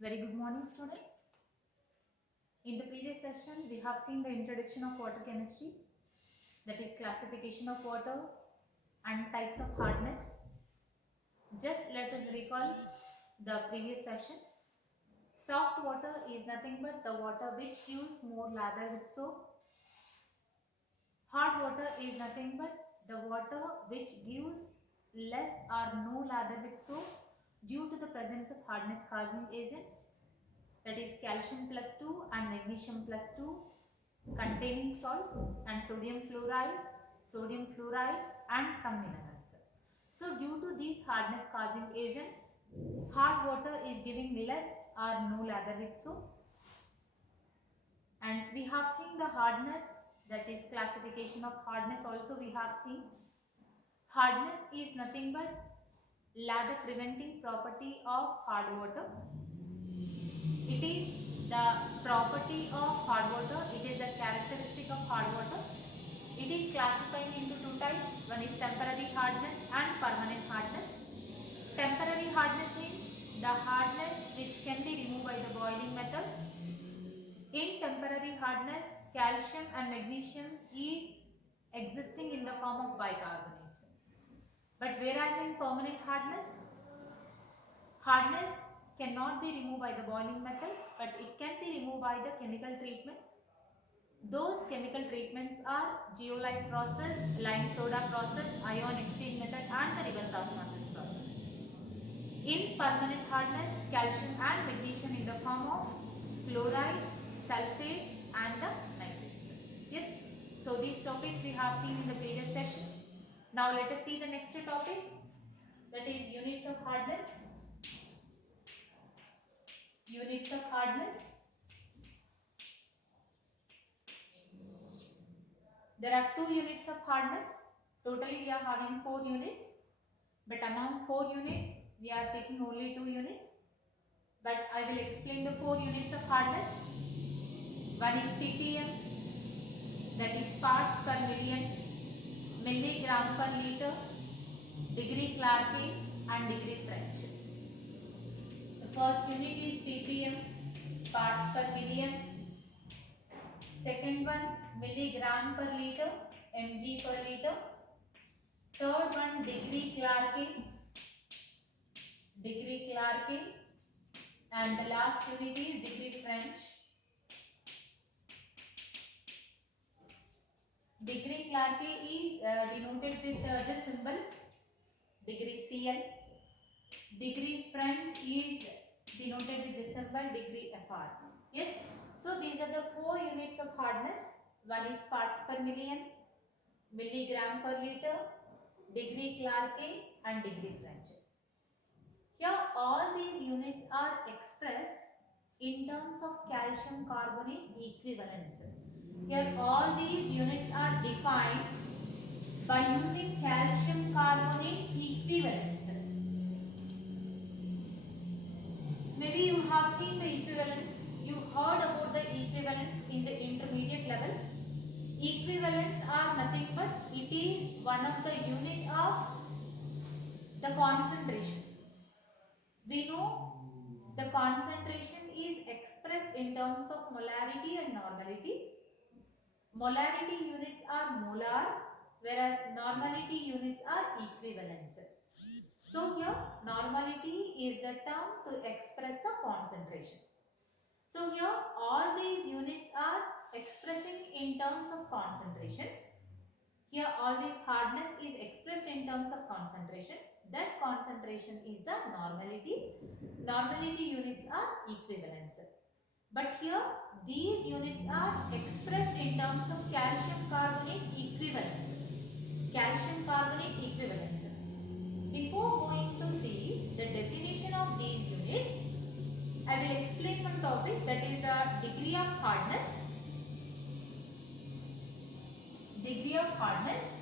Very good morning, students. In the previous session, we have seen the introduction of water chemistry, that is classification of water and types of hardness. Just let us recall the previous session. Soft water is nothing but the water which gives more lather with soap. Hard water is nothing but the water which gives less or no lather with soap due to the presence of hardness causing agents, that is calcium plus 2 and magnesium plus 2 containing salts and sodium fluoride and some minerals. So due to these hardness causing agents, hard water is giving less or no lather with soap. And we have seen the hardness, that is classification of hardness also we have seen. Hardness is nothing but lather preventing property of hard water. It is the property of hard water. It is the characteristic of hard water. It is classified into two types. One is temporary hardness and permanent hardness. Temporary hardness means the hardness which can be removed by the boiling method. In temporary hardness, calcium and magnesium is existing in the form of bicarbonates. But whereas in permanent hardness cannot be removed by the boiling method, but it can be removed by the chemical treatment. Those chemical treatments are zeolite process, lime soda process, ion exchange method and the reverse osmosis process. In permanent hardness, calcium and magnesium in the form of chlorides, sulfates and the nitrates. Yes, so these topics we have seen in the previous session. Now let us see the next topic, that is units of hardness. Units of hardness. There are two units of hardness. Totally we are having 4 units. But among 4 units, we are taking only 2 units. But I will explain the 4 units of hardness. One is ppm, that is parts per million, milligram per liter, degree Clarke and degree French. The first unit is ppm, parts per million. Second one, milligram per liter, mg per liter. Third one, degree Clarke, and the last unit is degree French. Degree Clarke is denoted with this symbol, degree Cl. Degree French is denoted with this symbol, degree Fr. Yes, so these are the 4 units of hardness. One is parts per million, milligram per liter, degree Clarke and degree French. Here all these units are expressed in terms of calcium carbonate equivalence. Here all these units are defined by using calcium carbonate equivalence. Maybe you have seen the equivalence, you heard about the equivalence in the intermediate level. Equivalents are nothing but it is one of the unit of the concentration. We know the concentration is expressed in terms of molarity and normality. Molarity units are molar, whereas normality units are equivalents. So here normality is the term to express the concentration. So here all these units are expressing in terms of concentration. Here all this hardness is expressed in terms of concentration. That concentration is the normality. Normality units are equivalents. But here these units are expressed in terms of calcium carbonate equivalents. Calcium carbonate equivalents. Before going to see the definition of these units, I will explain one topic, that is the degree of hardness. Degree of hardness.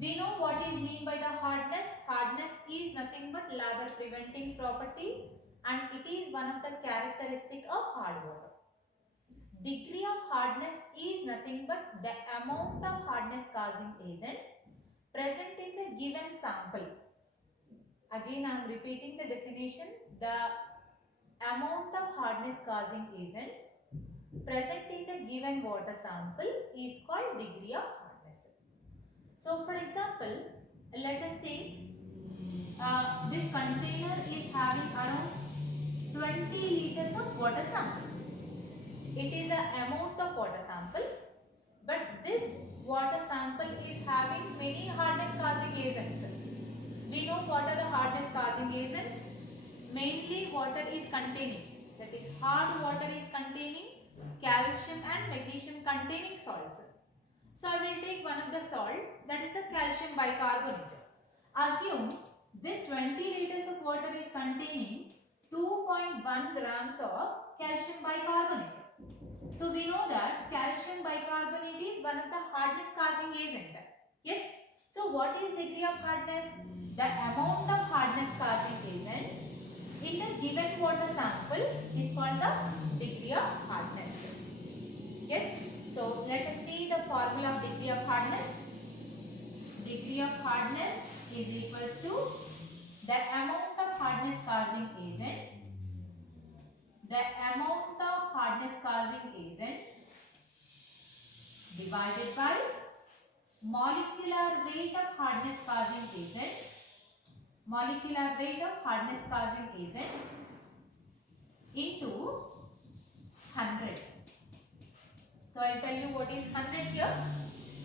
We know what is mean by the hardness. Hardness is nothing but lather preventing property and it is one of the characteristic of hard water. Degree of hardness is nothing but the amount of hardness causing agents present in the given sample. Again I am repeating the definition. The amount of hardness causing agents present in the given water sample is called degree of hardness. So for example, let us take this container is having around 20 liters of water sample. It is the amount of water sample, but this water sample is having many hardness causing agents. We know what are the hardness causing agents. Mainly water is containing, that is hard water is containing calcium and magnesium containing salts. So I will take one of the salt, that is the calcium bicarbonate. Assume this 20 liters of water is containing 2.1 grams of calcium bicarbonate. So we know that calcium bicarbonate is one of the hardness causing agent. Yes. So what is degree of hardness? The amount of hardness causing agent in the given water sample is called the degree of hardness. Yes. So let us see the formula of degree of hardness. Degree of hardness is equals to the amount of hardness causing agent. The amount of hardness causing agent divided by molecular weight of hardness causing agent. Molecular weight of hardness causing agent into 100. So I will tell you what is 100 here.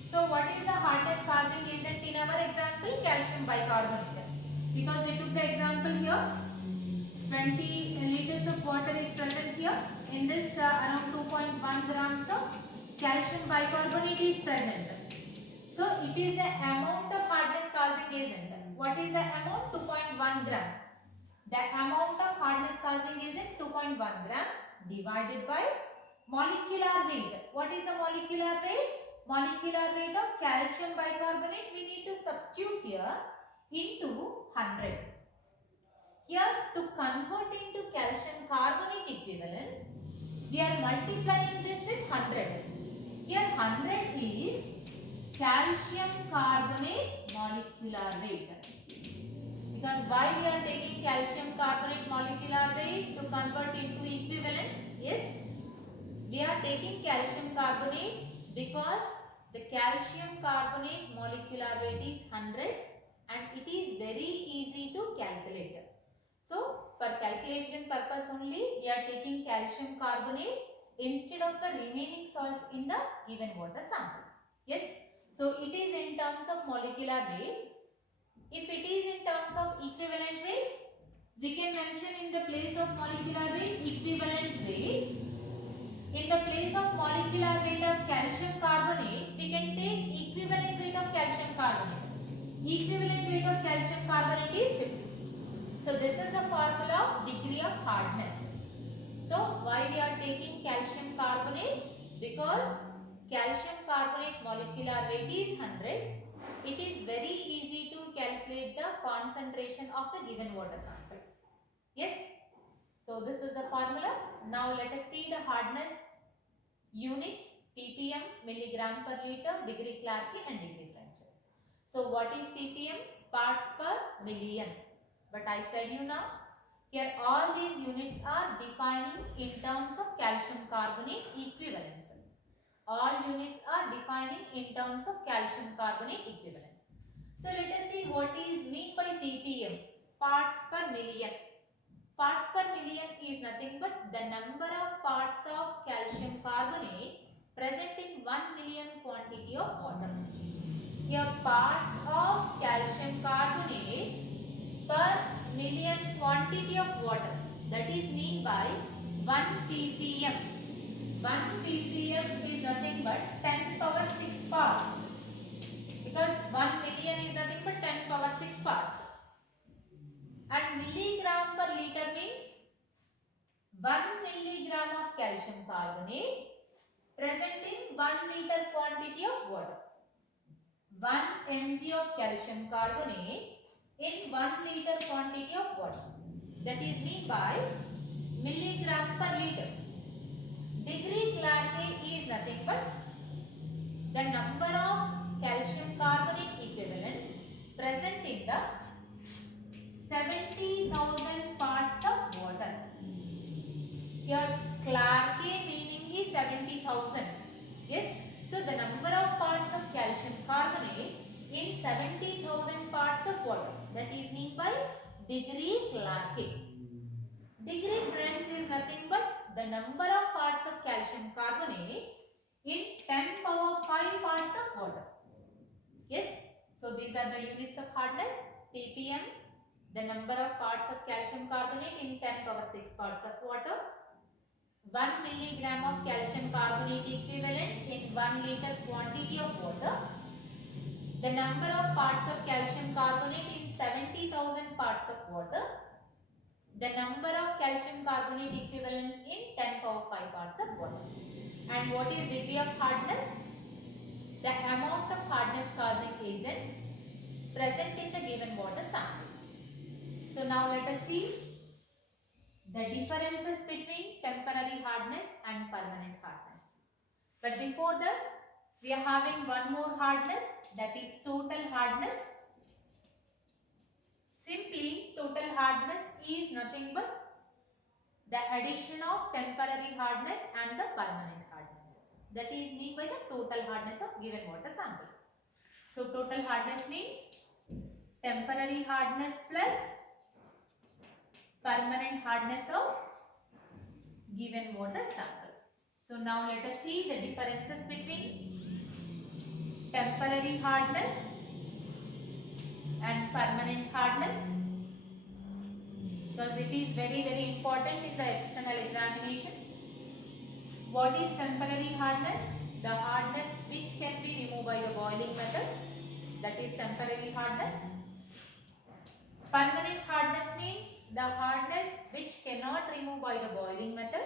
So what is the hardness causing agent in our example? Calcium bicarbonate. Because we took the example here, 20 liters of water is present here. In this around 2.1 grams of calcium bicarbonate is present. So it is the amount of hardness causing agent. What is the amount? 2.1 gram. The amount of hardness causing agent 2.1 gram divided by molecular weight. What is the molecular weight? Molecular weight of calcium bicarbonate we need to substitute here into 100. Here to convert into calcium carbonate equivalence, we are multiplying this with 100. Here 100 is calcium carbonate molecular weight. Because why we are taking calcium carbonate molecular weight to convert into equivalence? Yes, we are taking calcium carbonate because the calcium carbonate molecular weight is 100 and it is very easy to calculate. So for calculation purpose only we are taking calcium carbonate instead of the remaining salts in the given water sample. Yes. So it is in terms of molecular weight. If it is in terms of equivalent weight, we can mention in the place of molecular weight equivalent weight. In the place of molecular weight of calcium carbonate, we can take equivalent weight of calcium carbonate. Equivalent weight of calcium carbonate is 50. So this is the formula of degree of hardness. So why we are taking calcium carbonate? Because calcium carbonate molecular weight is 100. It is very easy to calculate the concentration of the given water sample. Yes. So this is the formula. Now let us see the hardness units: ppm, milligram per liter, degree Clarke and degree French. So what is ppm? Parts per million. But I said you now, here all these units are defining in terms of calcium carbonate equivalence. All units are defining in terms of calcium carbonate equivalence. So let us see what is mean by ppm, parts per million. Parts per million is nothing but the number of parts of calcium carbonate present in 1 million quantity of water. Here parts of calcium carbonate per million quantity of water, that is mean by 1 ppm. 1 ppm is nothing but 10 power 6 parts, because 1 million is nothing but 10 power 6 parts. And milligram per liter means 1 milligram of calcium carbonate present in 1 liter quantity of water. 1 mg of calcium carbonate in 1 liter quantity of water. That is mean by milligram per liter. Degree Clarke is nothing but the number of calcium carbonate equivalents present in the 70,000 parts of water. Here Clarke meaning is 70,000. Yes. So the number of parts of calcium carbonate in 70,000 parts of water. That is meant by degree Clarke. Degree French is nothing but the number of parts of calcium carbonate in 10 power 5 parts of water. Yes. So these are the units of hardness. ppm, the number of parts of calcium carbonate in 10 power 6 parts of water. 1 milligram of calcium carbonate equivalent in 1 liter quantity of water. The number of parts of calcium carbonate in 70,000 parts of water. The number of calcium carbonate equivalents in 10 power 5 parts of water. And what is degree of hardness? The amount of hardness causing agents present in the given water sample. So now let us see the differences between temporary hardness and permanent hardness. But before that, we are having one more hardness, that is total hardness. Simply, total hardness is nothing but the addition of temporary hardness and the permanent hardness. That is meant by the total hardness of given water sample. So total hardness means temporary hardness plus permanent hardness of given water sample. So now let us see the differences between temporary hardness and permanent hardness, because it is very important in the external examination. What is temporary hardness? The hardness which can be removed by the boiling method, that is temporary hardness. Permanent hardness means the hardness which cannot remove by the boiling method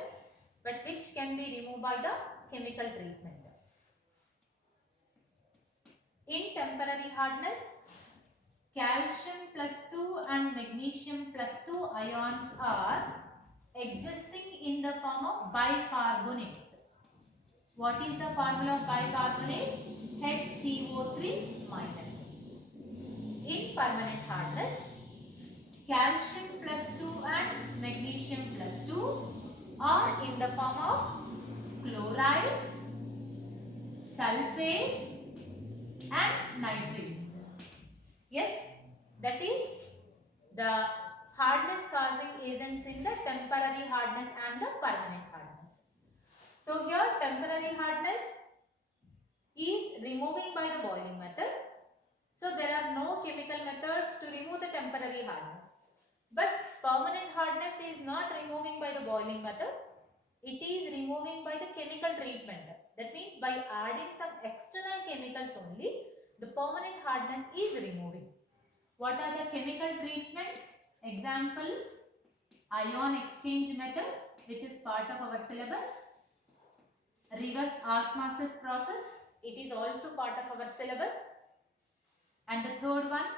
but which can be removed by the chemical treatment. In temporary hardness, calcium plus 2 and magnesium plus 2 ions are existing in the form of bicarbonates. What is the formula of bicarbonate? HCO3 minus. In permanent hardness, calcium plus 2 and magnesium plus 2 are in the form of chlorides, sulfates and nitrates. Yes, that is the hardness causing agents in the temporary hardness and the permanent hardness. So here temporary hardness is removing by the boiling method. So there are no chemical methods to remove the temporary hardness. But permanent hardness is not removing by the boiling method. It is removing by the chemical treatment. That means by adding some external chemicals only, the permanent hardness is removing. What are the chemical treatments? Example, ion exchange method, which is part of our syllabus. Reverse osmosis process, it is also part of our syllabus. And the third one,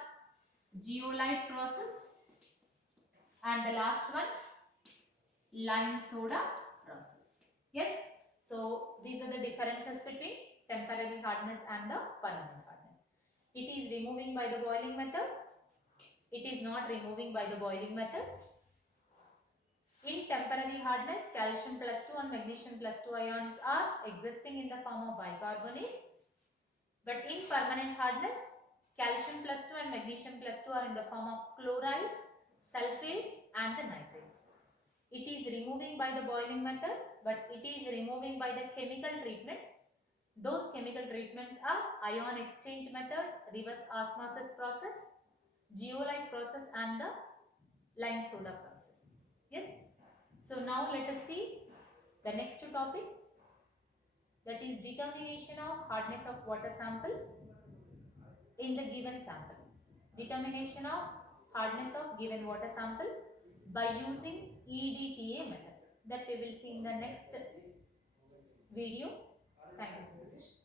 zeolite process. And the last one, lime soda process. Yes. So these are the differences between temporary hardness and the permanent hardness. It is removing by the boiling method. It is not removing by the boiling method. In temporary hardness, calcium plus 2 and magnesium plus 2 ions are existing in the form of bicarbonates. But in permanent hardness, calcium plus 2 and magnesium plus 2 are in the form of chlorides, sulfates and the nitrates. It is removing by the boiling method, but it is removing by the chemical treatments. Those chemical treatments are ion exchange method, reverse osmosis process, zeolite process and the lime soda process. Yes. So now let us see the next topic, that is determination of hardness of water sample in the given sample. Determination of hardness of given water sample by using EDTA method. That we will see in the next video. Thank you so much.